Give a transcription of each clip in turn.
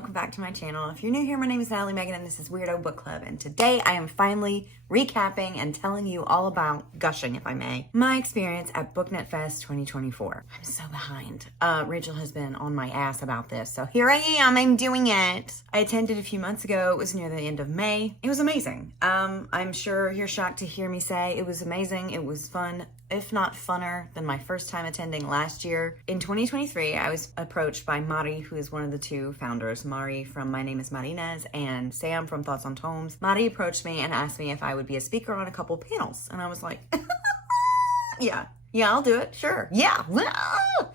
welcome back to my channel. If you're new here, my name is Natalie Megan and this is Weirdo Book Club, and today I am finally recapping and telling you all about, gushing if I may, my experience at BookNet Fest 2024. I'm so behind. Rachel has been on my ass about this, so here I am, I'm doing it. I attended a few months ago. It was near the end of May. It was amazing. I'm sure you're shocked to hear me say it was amazing. It was fun, if not funner than my first time attending last year. In 2023, I was approached by Mari, who is one of the two founders, Mari from My Name is Marina's and Sam from Thoughts on Tomes. Mari approached me and asked me if I would be a speaker on a couple panels. And I was like, yeah, I'll do it. Sure. Yeah.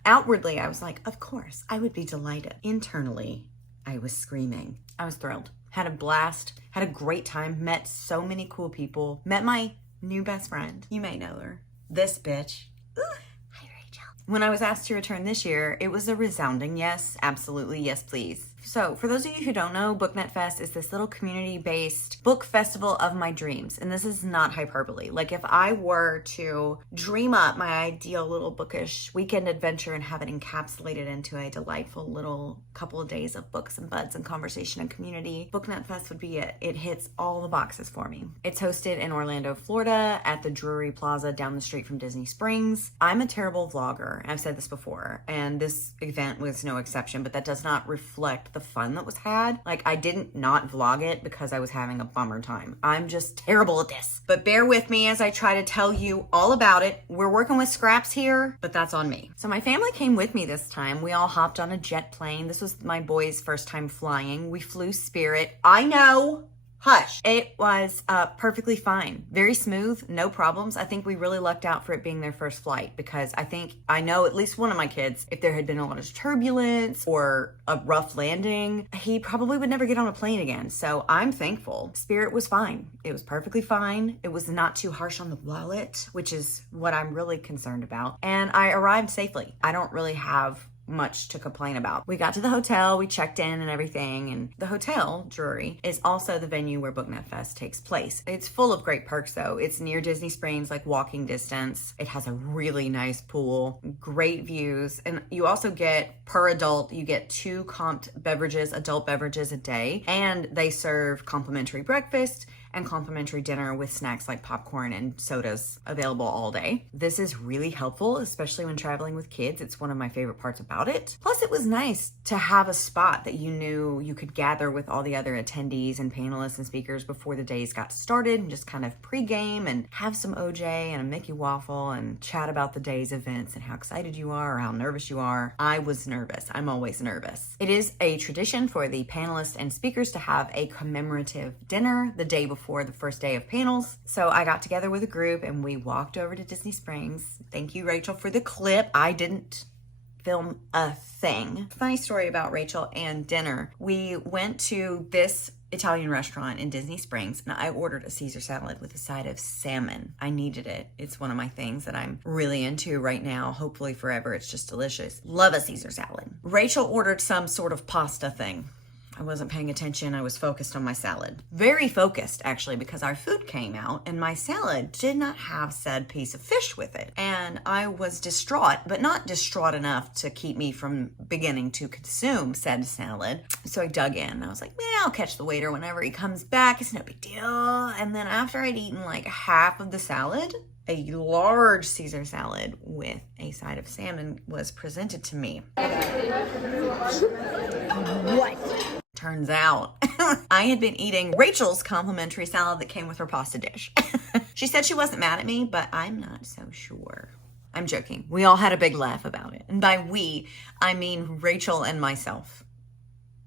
Outwardly, I was like, of course, I would be delighted. Internally, I was screaming. I was thrilled. Had a blast, had a great time, met so many cool people, met my new best friend. You may know her. This bitch. Ooh. Hi, Rachel. When I was asked to return this year, it was a resounding yes, absolutely, yes, please. So for those of you who don't know, BookNet Fest is this little community-based book festival of my dreams. And this is not hyperbole. Like if I were to dream up my ideal little bookish weekend adventure and have it encapsulated into a delightful little couple of days of books and buds and conversation and community, BookNet Fest would be it. It hits all the boxes for me. It's hosted in Orlando, Florida at the Drury Plaza down the street from Disney Springs. I'm a terrible vlogger. I've said this before, and this event was no exception, but that does not reflect the fun that was had. Like, I didn't not vlog it because I was having a bummer time. I'm just terrible at this. But bear with me as I try to tell you all about it. We're working with scraps here, but that's on me. So my family came with me this time. We all hopped on a jet plane. This was my boy's first time flying. We flew Spirit. I know. Hush. It was perfectly fine. Very smooth, no problems. I think we really lucked out for it being their first flight because I know at least one of my kids, if there had been a lot of turbulence or a rough landing, he probably would never get on a plane again. So I'm thankful. Spirit was fine. It was perfectly fine. It was not too harsh on the wallet, which is what I'm really concerned about. And I arrived safely. I don't really have much to complain about. We got to the hotel, we checked in and everything, and the hotel, Drury, is also the venue where BookNet Fest takes place. It's full of great perks though. It's near Disney Springs, like walking distance. It has a really nice pool, great views, and you also get, per adult, you get 2 comped beverages, adult beverages a day, and they serve complimentary breakfast and complimentary dinner with snacks like popcorn and sodas available all day. This is really helpful, especially when traveling with kids. It's one of my favorite parts about it. Plus, it was nice to have a spot that you knew you could gather with all the other attendees and panelists and speakers before the days got started and just kind of pregame and have some OJ and a Mickey waffle and chat about the day's events and how excited you are or how nervous you are. I was nervous. I'm always nervous. It is a tradition for the panelists and speakers to have a commemorative dinner the day before the first day of panels. So I got together with a group and we walked over to Disney Springs. Thank you, Rachel, for the clip. I didn't film a thing. Funny story about Rachel and dinner. We went to this Italian restaurant in Disney Springs and I ordered a Caesar salad with a side of salmon. I needed it. It's one of my things that I'm really into right now. Hopefully forever. It's just delicious. Love a Caesar salad. Rachel ordered some sort of pasta thing. I wasn't paying attention. I was focused on my salad. Very focused, actually, because our food came out and my salad did not have said piece of fish with it. And I was distraught, but not distraught enough to keep me from beginning to consume said salad. So I dug in. I was like, man, I'll catch the waiter whenever he comes back. It's no big deal. And then after I'd eaten like half of the salad, a large Caesar salad with a side of salmon was presented to me. What? Turns out I had been eating Rachel's complimentary salad that came with her pasta dish. She said she wasn't mad at me, but I'm not so sure. I'm joking. We all had a big laugh about it. And by we, I mean Rachel and myself.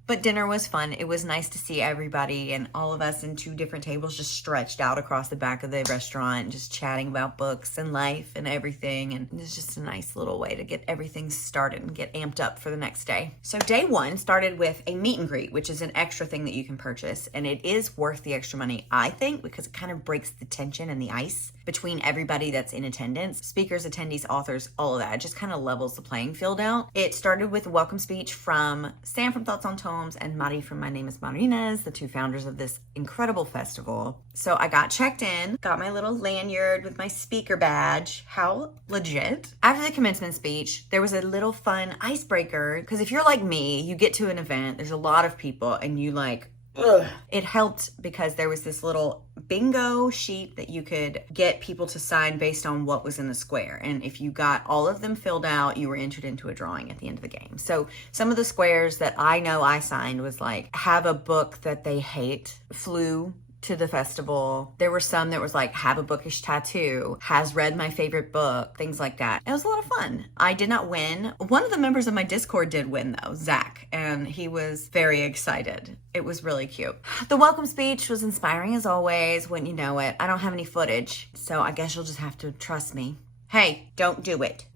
But dinner was fun. It was nice to see everybody and all of us in 2 different tables just stretched out across the back of the restaurant, just chatting about books and life and everything. And it's just a nice little way to get everything started and get amped up for the next day. So day 1 started with a meet and greet, which is an extra thing that you can purchase. And it is worth the extra money, I think, because it kind of breaks the tension and the ice between everybody that's in attendance, speakers, attendees, authors, all of that. It just kind of levels the playing field out. It started with a welcome speech from Sam from Thoughts on Tomes, Holmes and Mari from My Name is Marinas, the two founders of this incredible festival. So I got checked in, got my little lanyard with my speaker badge. How legit. After the commencement speech, there was a little fun icebreaker, because if you're like me, you get to an event, there's a lot of people, and you like, ugh. It helped because there was this little bingo sheet that you could get people to sign based on what was in the square. And if you got all of them filled out, you were entered into a drawing at the end of the game. So some of the squares that I know I signed was like, have a book that they hate, flew to the festival. There were some that was like, have a bookish tattoo, has read my favorite book, things like that. It was a lot of fun. I did not win. One of the members of my Discord did win though, Zach, and he was very excited. It was really cute. The welcome speech was inspiring as always. Wouldn't you know it? I don't have any footage, so I guess you'll just have to trust me. Hey, don't do it.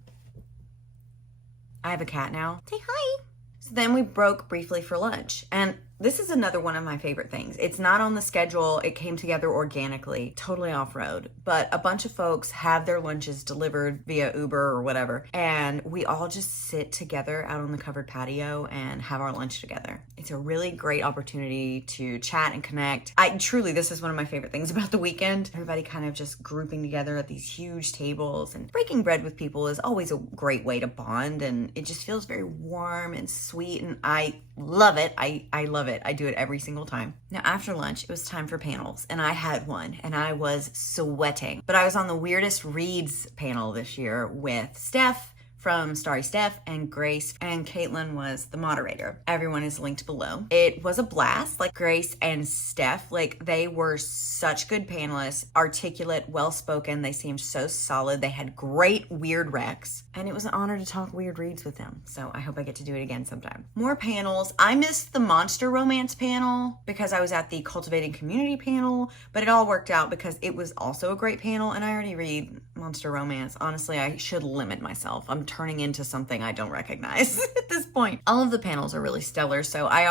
I have a cat now. Say hi. So then we broke briefly for lunch, and this is another one of my favorite things. It's not on the schedule. It came together organically, totally off-road. But a bunch of folks have their lunches delivered via Uber or whatever. And we all just sit together out on the covered patio and have our lunch together. It's a really great opportunity to chat and connect. This is one of my favorite things about the weekend. Everybody kind of just grouping together at these huge tables, and breaking bread with people is always a great way to bond. And it just feels very warm and sweet. And I love it. I love it. I do it every single time. Now, after lunch, it was time for panels, and I had one, and I was sweating. But I was on the Weirdest Reads panel this year with Steph from Starry Steph and Grace, and Caitlin was the moderator. Everyone is linked below. It was a blast. Like, Grace and Steph, like, they were such good panelists, articulate, well-spoken. They seemed so solid. They had great weird recs, and it was an honor to talk weird reads with them. So I hope I get to do it again sometime. More panels. I missed the monster romance panel because I was at the Cultivating Community panel, but it all worked out because it was also a great panel, and I already read monster romance. Honestly, I should limit myself. I'm turning into something I don't recognize at this point. All of the panels are really stellar, so I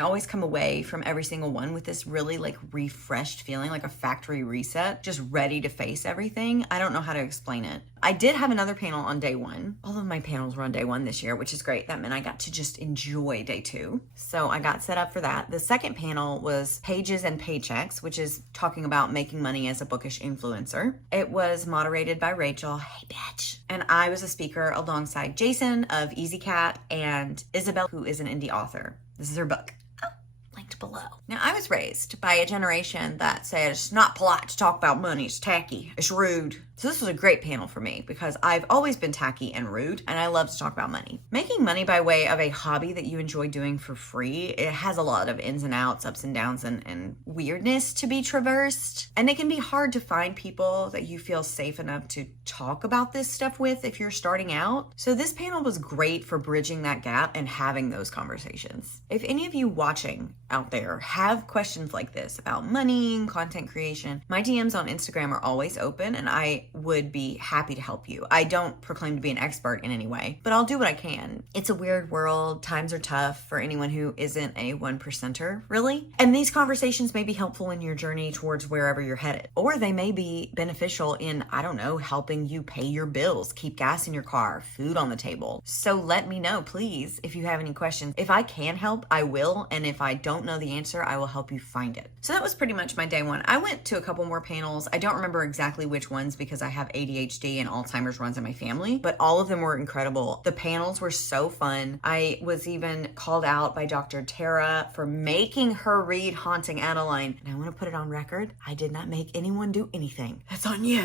always come away from every single one with this really like refreshed feeling, like a factory reset, just ready to face everything. I don't know how to explain it. I did have another panel on day one. All of my panels were on day one this year, which is great. That meant I got to just enjoy day two. So I got set up for that. The second panel was Pages and Paychecks, which is talking about making money as a bookish influencer. It was moderated by Rachel, hey bitch, and I was a speaker alongside Jaysen of Easy Cat and Isabel, who is an indie author. This is her book. Linked below. Now, I was raised by a generation that said it's not polite to talk about money, it's tacky, it's rude. So this was a great panel for me because I've always been tacky and rude, and I love to talk about money. Making money by way of a hobby that you enjoy doing for free, it has a lot of ins and outs, ups and downs, and weirdness to be traversed. And it can be hard to find people that you feel safe enough to talk about this stuff with if you're starting out. So this panel was great for bridging that gap and having those conversations. If any of you watching out there have questions like this about money and content creation, my DMs on Instagram are always open, and I would be happy to help you. I don't proclaim to be an expert in any way, but I'll do what I can. It's a weird world. Times are tough for anyone who isn't a 1%er, really. And these conversations may be helpful in your journey towards wherever you're headed, or they may be beneficial in, I don't know, helping you pay your bills, keep gas in your car, food on the table. So let me know, please, if you have any questions. If I can help, I will. And if I don't know the answer, I will help you find it. So that was pretty much my day one. I went to a couple more panels. I don't remember exactly which ones because I have ADHD and Alzheimer's runs in my family, but all of them were incredible. The panels were so fun. I was even called out by Dr. Tara for making her read Haunting Adeline. And I want to put it on record. I did not make anyone do anything. That's on you.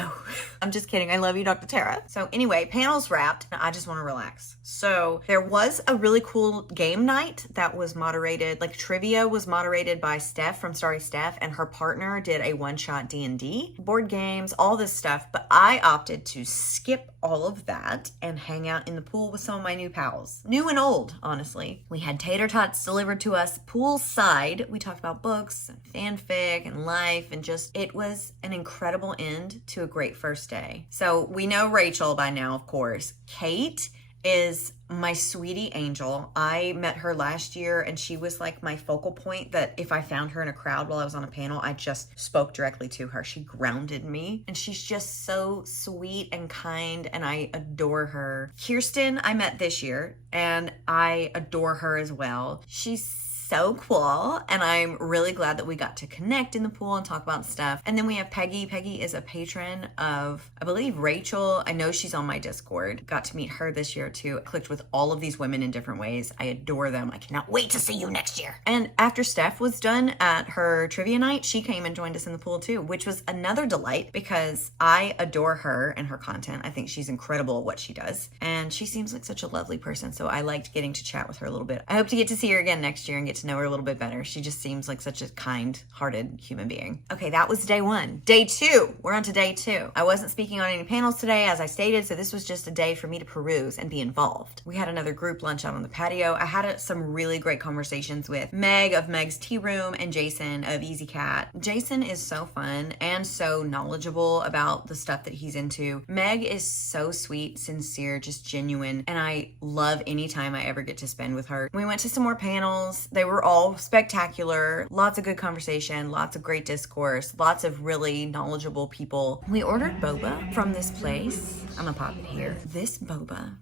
I'm just kidding. I love you, Dr. Tara. So anyway, panels wrapped. I just want to relax. So there was a really cool game night that was moderated, like trivia was moderated by Steph from Starry Steph, and her partner did a one-shot D&D, board games, all this stuff. But I opted to skip all of that and hang out in the pool with some of my new pals. New and old, honestly. We had tater tots delivered to us poolside. We talked about books and fanfic and life, and just, it was an incredible end to a great first day. So we know Rachel by now, of course. Kate is my sweetie angel. I met her last year, and she was like my focal point, that if I found her in a crowd while I was on a panel, I just spoke directly to her. She grounded me, and she's just so sweet and kind, and I adore her. Kirsten, I met this year, and I adore her as well. She's so cool. And I'm really glad that we got to connect in the pool and talk about stuff. And then we have Peggy. Peggy is a patron of, I believe, Rachel. I know she's on my Discord. Got to meet her this year too. I clicked with all of these women in different ways. I adore them. I cannot wait to see you next year. And after Steph was done at her trivia night, she came and joined us in the pool too, which was another delight because I adore her and her content. I think she's incredible at what she does. And she seems like such a lovely person. So I liked getting to chat with her a little bit. I hope to get to see her again next year and get to know her a little bit better. She just seems like such a kind-hearted human being. Okay, that was day one. Day two, we're on to day two. I wasn't speaking on any panels today, as I stated, so this was just a day for me to peruse and be involved. We had another group lunch out on the patio. I had some really great conversations with Meg of Meg's Tea Room and Jaysen of Easy Cat. Jaysen is so fun and so knowledgeable about the stuff that he's into. Meg is so sweet, sincere, just genuine, and I love any time I ever get to spend with her. We went to some more panels. They were all spectacular. Lots of good conversation, lots of great discourse, lots of really knowledgeable people. We ordered boba from this place. I'm gonna pop it here. This boba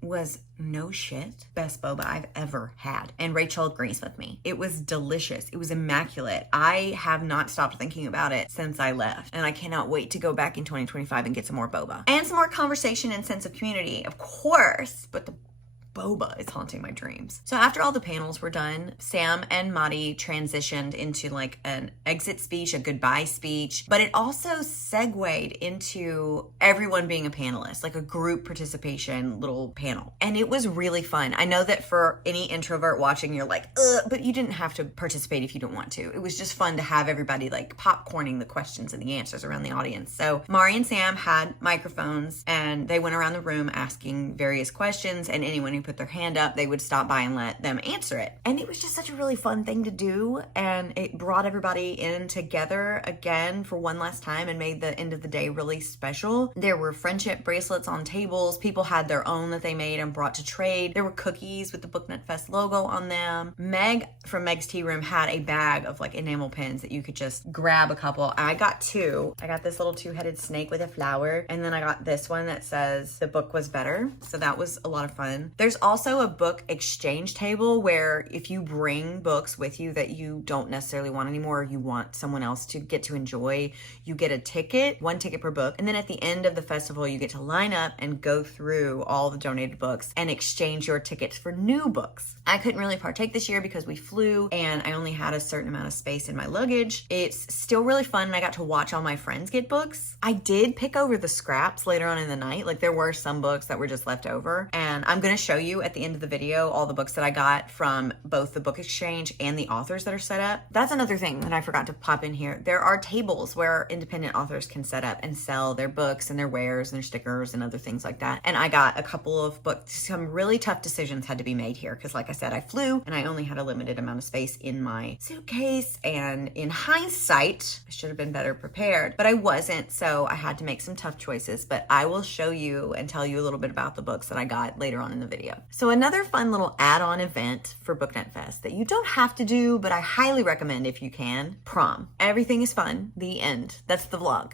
was no shit best boba I've ever had. And Rachel agrees with me. It was delicious. It was immaculate. I have not stopped thinking about it since I left. And I cannot wait to go back in 2025 and get some more boba. And some more conversation and sense of community, of course. But the boba is haunting my dreams. So after all the panels were done, Sam and Madi transitioned into like an exit speech, a goodbye speech, but it also segued into everyone being a panelist, like a group participation little panel. And it was really fun. I know that for any introvert watching, you're like, ugh, but you didn't have to participate if you don't want to. It was just fun to have everybody like popcorning the questions and the answers around the audience. So Mari and Sam had microphones and they went around the room asking various questions, and anyone who put their hand up, they would stop by and let them answer it. And it was just such a really fun thing to do, and it brought everybody in together again for one last time and made the end of the day really special. There were friendship bracelets on tables. People had their own that they made and brought to trade. There were cookies with the BookNet Fest logo on them. Meg from Meg's Tea Room had a bag of like enamel pins that you could just grab a couple. I got two. I got this little two-headed snake with a flower, and then I got this one that says the book was better. So that was a lot of fun. There's also a book exchange table where if you bring books with you that you don't necessarily want anymore, or you want someone else to get to enjoy, you get a ticket, one ticket per book. And then at the end of the festival, you get to line up and go through all the donated books and exchange your tickets for new books. I couldn't really partake this year because we flew and I only had a certain amount of space in my luggage. It's still really fun, and I got to watch all my friends get books. I did pick over the scraps later on in the night. Like there were some books that were just left over, and I'm going to show you at the end of the video all the books that I got from both the book exchange and the authors that are set up. That's another thing that I forgot to pop in here. There are tables where independent authors can set up and sell their books and their wares and their stickers and other things like that. And I got a couple of books. Some really tough decisions had to be made here because like I said, I flew and I only had a limited amount of space in my suitcase, and in hindsight, I should have been better prepared, but I wasn't, so I had to make some tough choices. But I will show you and tell you a little bit about the books that I got later on in the video. So another fun little add-on event for BookNet Fest that you don't have to do, but I highly recommend if you can: prom. Everything is fun. The end. That's the vlog.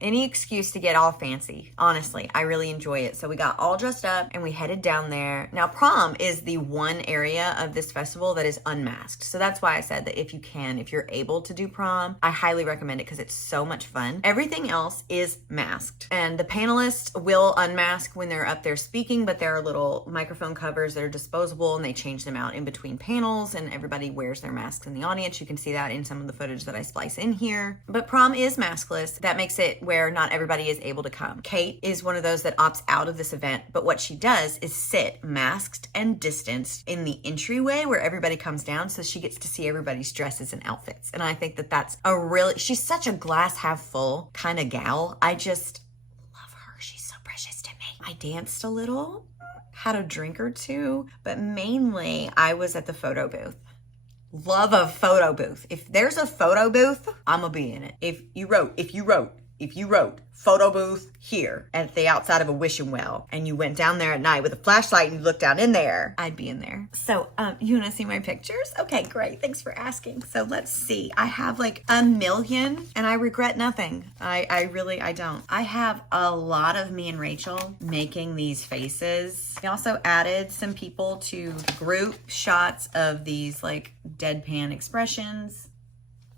Any excuse to get all fancy. Honestly, I really enjoy it. So we got all dressed up and we headed down there. Now, prom is the one area of this festival that is unmasked. So that's why I said that if you can, if you're able to do prom, I highly recommend it because it's so much fun. Everything else is masked, and the panelists will unmask when they're up there speaking, but there are little microphone covers that are disposable and they change them out in between panels, and everybody wears their masks in the audience. You can see that in some of the footage that I splice in here. But prom is maskless. That makes it where not everybody is able to come. Kate is one of those that opts out of this event, but what she does is sit masked and distanced in the entryway where everybody comes down, so she gets to see everybody's dresses and outfits. And I think that that's a really, she's such a glass half full kind of gal. I just love her. She's so precious to me. I danced a little, had a drink or two, but mainly I was at the photo booth. Love a photo booth. If there's a photo booth, I'm gonna be in it. If you wrote if you wrote photo booth here at the outside of a wishing well and you went down there at night with a flashlight and you looked down in there, I'd be in there. So you want to see my pictures? Okay, great. Thanks for asking. So let's see. I have like 1 million and I regret nothing. I really don't. I have a lot of me and Rachel making these faces. We also added some people to the group shots of these like deadpan expressions.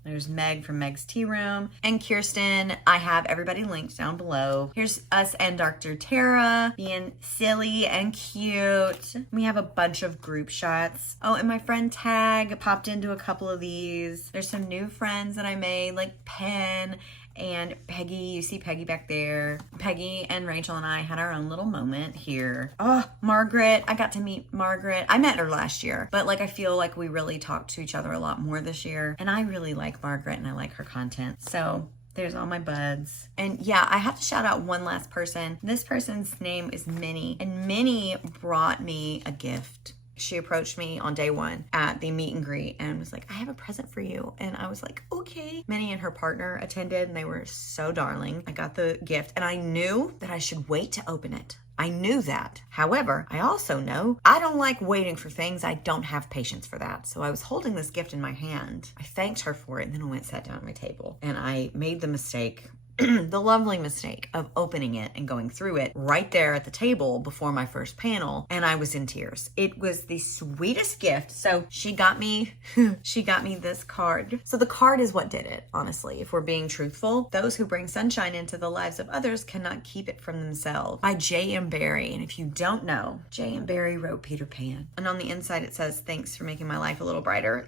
There's Meg from Meg's Tea Room and Kirsten. I have everybody linked down below. Here's us and Dr. Tara being silly and cute. We have a bunch of group shots. Oh, and my friend Tag popped into a couple of these. There's some new friends that I made, like Pen and Peggy. You see Peggy back there. Peggy and Rachel and I had our own little moment here. Oh, Margaret. I got to meet Margaret. I met her last year, but like I feel like we really talked to each other a lot more this year. And I really like Margaret and I like her content. So there's all my buds. And yeah, I have to shout out one last person. This person's name is Minnie, and Minnie brought me a gift. She approached me on day one at the meet and greet and was like, I have a present for you. And I was like, okay. Minnie and her partner attended and they were so darling. I got the gift and I knew that I should wait to open it. I knew that. However, I also know I don't like waiting for things. I don't have patience for that. So I was holding this gift in my hand. I thanked her for it and then I went and sat down at my table and I made the mistake the lovely mistake of opening it and going through it right there at the table before my first panel, and I was in tears. It was the sweetest gift. So she got me this card. So the card is what did it, honestly. If we're being truthful, those who bring sunshine into the lives of others cannot keep it from themselves, by J.M. Barrie. And if you don't know, J.M. Barrie wrote Peter Pan. And on the inside it says, thanks for making my life a little brighter.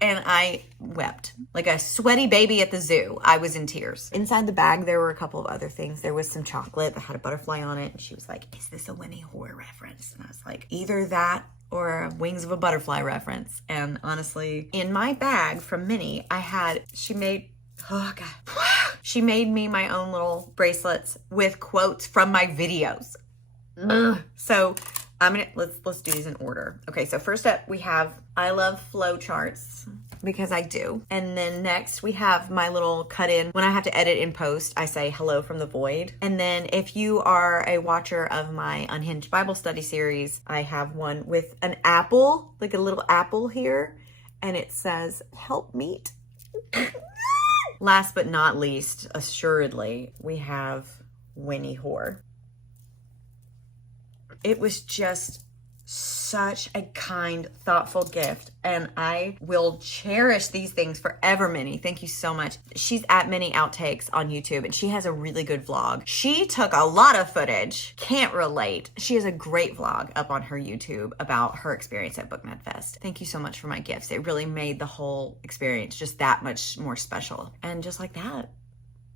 And I wept like a sweaty baby at the zoo. I was in tears. Inside the bag, there were a couple of other things. There was some chocolate that had a butterfly on it. And she was like, is this a Winnie Hoare reference? And I was like, either that or a Wings of a Butterfly reference. And honestly, in my bag from Minnie, she made me my own little bracelets with quotes from my videos. So let's do these in order. Okay, so first up we have, I love flow charts because I do. And then next we have my little cut in. When I have to edit in post, I say hello from the void. And then if you are a watcher of my Unhinged Bible study series, I have one with an apple, like a little apple here. And it says, help meet. Last but not least, assuredly, we have Winnie Hoare. It was just such a kind, thoughtful gift, and I will cherish these things forever, Minnie. Thank you so much. She's at Minnie Outtakes on YouTube, and she has a really good vlog. She took a lot of footage. Can't relate. She has a great vlog up on her YouTube about her experience at BookNet Fest. Thank you so much for my gifts. It really made the whole experience just that much more special. And just like that,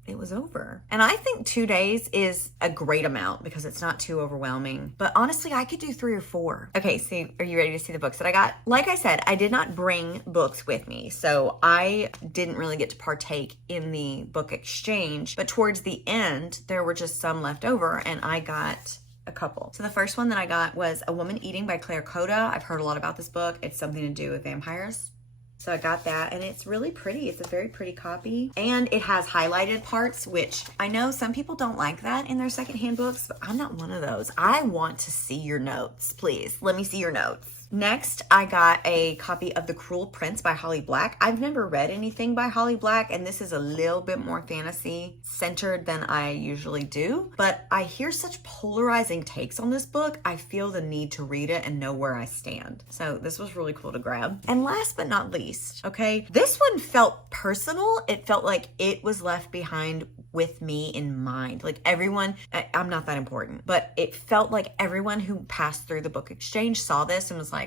it was over. And I think 2 days is a great amount because it's not too overwhelming. But honestly, I could do 3 or 4. Okay, so are you ready to see the books that I got? Like I said, I did not bring books with me, so I didn't really get to partake in the book exchange. But towards the end, there were just some left over, and I got a couple. So the first one that I got was A Woman Eating by Claire Coda. I've heard a lot about this book. It's something to do with vampires. So I got that, and it's really pretty. It's a very pretty copy, and it has highlighted parts, which I know some people don't like that in their secondhand books, but I'm not one of those. I want to see your notes. Please, let me see your notes. Next, I got a copy of The Cruel Prince by Holly Black. I've never read anything by Holly Black, and this is a little bit more fantasy centered than I usually do, but I hear such polarizing takes on this book. I feel the need to read it and know where I stand. So this was really cool to grab. And last but not least, okay, this one felt personal. It felt like it was left behind with me in mind. Like everyone, I'm not that important, but it felt like everyone who passed through the book exchange saw this and was like,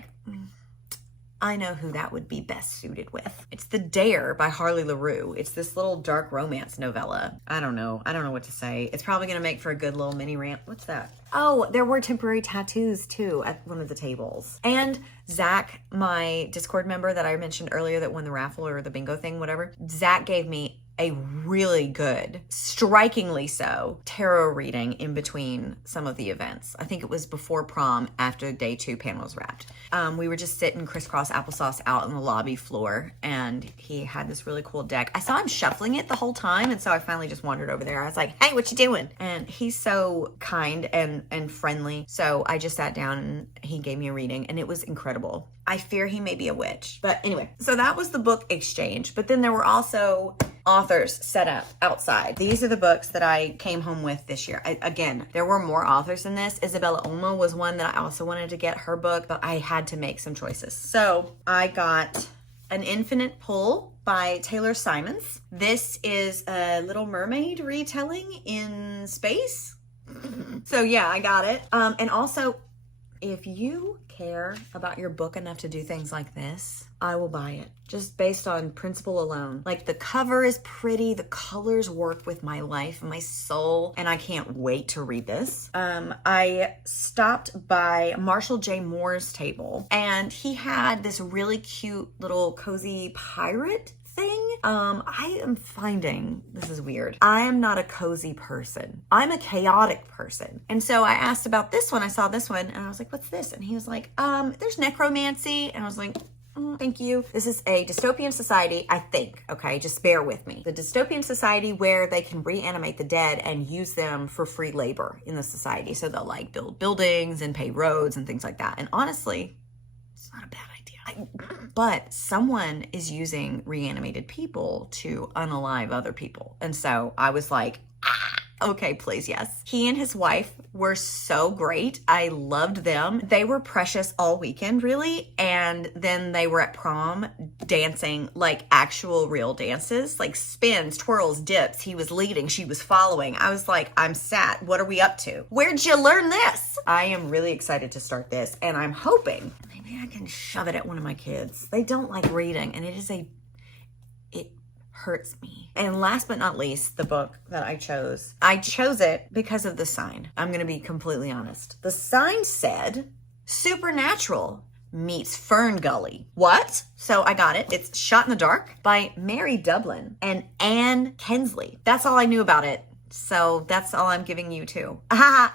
I know who that would be best suited with. It's The Dare by Harley LaRue. It's this little dark romance novella. I don't know what to say. It's probably gonna make for a good little mini rant. What's that? Oh, there were temporary tattoos too at one of the tables. And Zach, my Discord member that I mentioned earlier that won the raffle or the bingo thing, whatever, Zach gave me a really good, strikingly so, tarot reading in between some of the events. I think it was before prom, after day 2 panel was wrapped. We were just sitting crisscross applesauce out on the lobby floor, and he had this really cool deck. I saw him shuffling it the whole time, and so I finally just wandered over there. I was like, hey, what you doing? And he's so kind and friendly. So I just sat down and he gave me a reading, and it was incredible. I fear he may be a witch. But anyway, so that was the book exchange. But then there were also authors set up outside. These are the books that I came home with this year. Again, there were more authors in this. Isabella Olmo was one that I also wanted to get her book, but I had to make some choices. So I got An Infinite Pull by Taylor Simons. This is a Little Mermaid retelling in space. So yeah, I got it. And also, if you care about your book enough to do things like this, I will buy it just based on principle alone. Like, the cover is pretty, the colors work with my life and my soul, and I can't wait to read this. I stopped by Marshall J. Moore's table, and he had this really cute little cozy pirate thing. I am finding, this is weird, I am not a cozy person. I'm a chaotic person. And so I asked about this one. I saw this one and I was like, what's this? And he was like, there's necromancy. And I was like, thank you. This is a dystopian society, I think. Okay, just bear with me. The dystopian society where they can reanimate the dead and use them for free labor in the society. So they'll like build buildings and pay roads and things like that. And honestly, it's not a bad idea. But someone is using reanimated people to unalive other people. And so I was like, okay, please, yes. He and his wife were so great. I loved them. They were precious all weekend, really. And then they were at prom dancing like actual real dances, like spins, twirls, dips. He was leading, she was following. I was like, I'm sat. What are we up to? Where'd you learn this? I am really excited to start this, and I'm hoping maybe I can shove it at one of my kids. They don't like reading, and it hurts me. And last but not least, the book that I chose it because of the sign. I'm going to be completely honest. The sign said Supernatural meets Fern Gully. What? So I got it. It's Shot in the Dark by Mary Dublin and Anne Kensley. That's all I knew about it. So that's all I'm giving you too.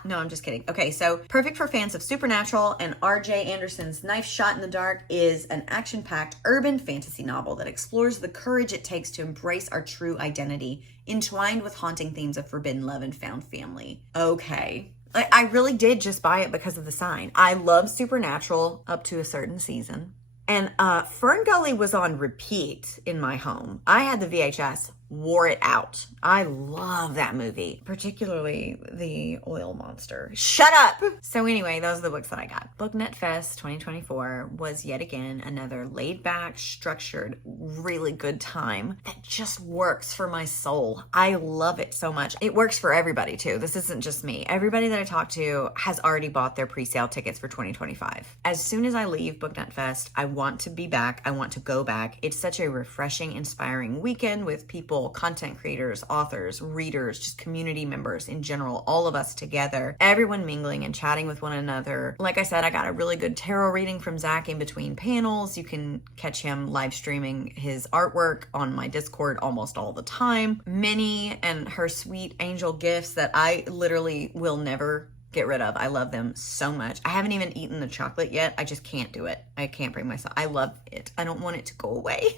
No, I'm just kidding. Okay, so perfect for fans of Supernatural, and R.J. Anderson's Knife Shot in the Dark is an action-packed urban fantasy novel that explores the courage it takes to embrace our true identity, entwined with haunting themes of forbidden love and found family. Okay. I really did just buy it because of the sign. I love Supernatural up to a certain season. And Fern Gully was on repeat in my home. I had the VHS, wore it out. I love that movie, particularly the oil monster. Shut up! So anyway, those are the books that I got. BookNet Fest 2024 was yet again another laid-back, structured, really good time that just works for my soul. I love it so much. It works for everybody too. This isn't just me. Everybody that I talked to has already bought their pre-sale tickets for 2025. As soon as I leave BookNet Fest, I want to be back. I want to go back. It's such a refreshing, inspiring weekend with people, content creators, authors, readers, just community members in general, all of us together, everyone mingling and chatting with one another. Like I said, I got a really good tarot reading from Zach in between panels. You can catch him live streaming his artwork on my Discord almost all the time. Minnie and her sweet angel gifts that I literally will never get rid of. I love them so much. I haven't even eaten the chocolate yet. I just can't do it. I can't bring myself. I love it. I don't want it to go away.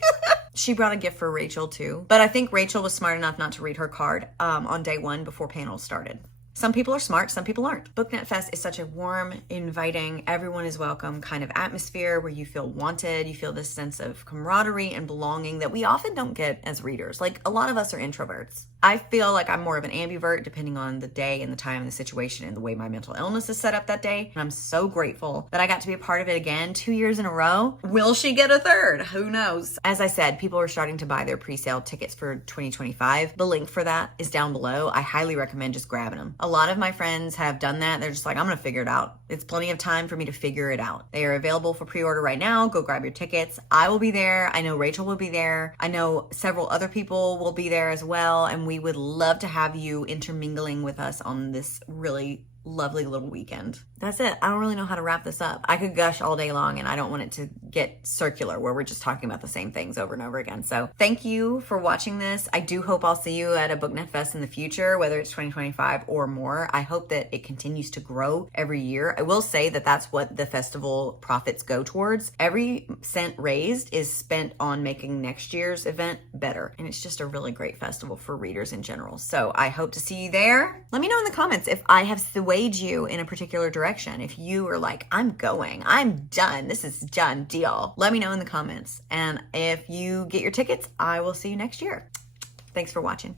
She brought a gift for Rachel too, but I think Rachel was smart enough not to read her card on day 1 before panels started. Some people are smart, some people aren't. BookNet Fest is such a warm, inviting, everyone is welcome kind of atmosphere where you feel wanted, you feel this sense of camaraderie and belonging that we often don't get as readers. Like, a lot of us are introverts. I feel like I'm more of an ambivert depending on the day and the time and the situation and the way my mental illness is set up that day. And I'm so grateful that I got to be a part of it again 2 years in a row. Will she get a third? Who knows? As I said, people are starting to buy their pre-sale tickets for 2025. The link for that is down below. I highly recommend just grabbing them. A lot of my friends have done that. They're just like, I'm gonna figure it out. It's plenty of time for me to figure it out. They are available for pre-order right now. Go grab your tickets. I will be there. I know Rachel will be there. I know several other people will be there as well. And we would love to have you intermingling with us on this really lovely little weekend. That's it. I don't really know how to wrap this up. I could gush all day long and I don't want it to get circular where we're just talking about the same things over and over again. So thank you for watching this. I do hope I'll see you at a BookNet Fest in the future, whether it's 2025 or more. I hope that it continues to grow every year. I will say that that's what the festival profits go towards. Every cent raised is spent on making next year's event better. And it's just a really great festival for readers in general. So I hope to see you there. Let me know in the comments if I have swayed you in a particular direction. If you are like, I'm going, I'm done, this is done deal, let me know in the comments. And if you get your tickets, I will see you next year. Thanks for watching.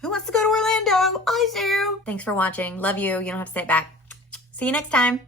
Who wants to go to Orlando? I do. Thanks for watching. Love you. You don't have to say it back. See you next time.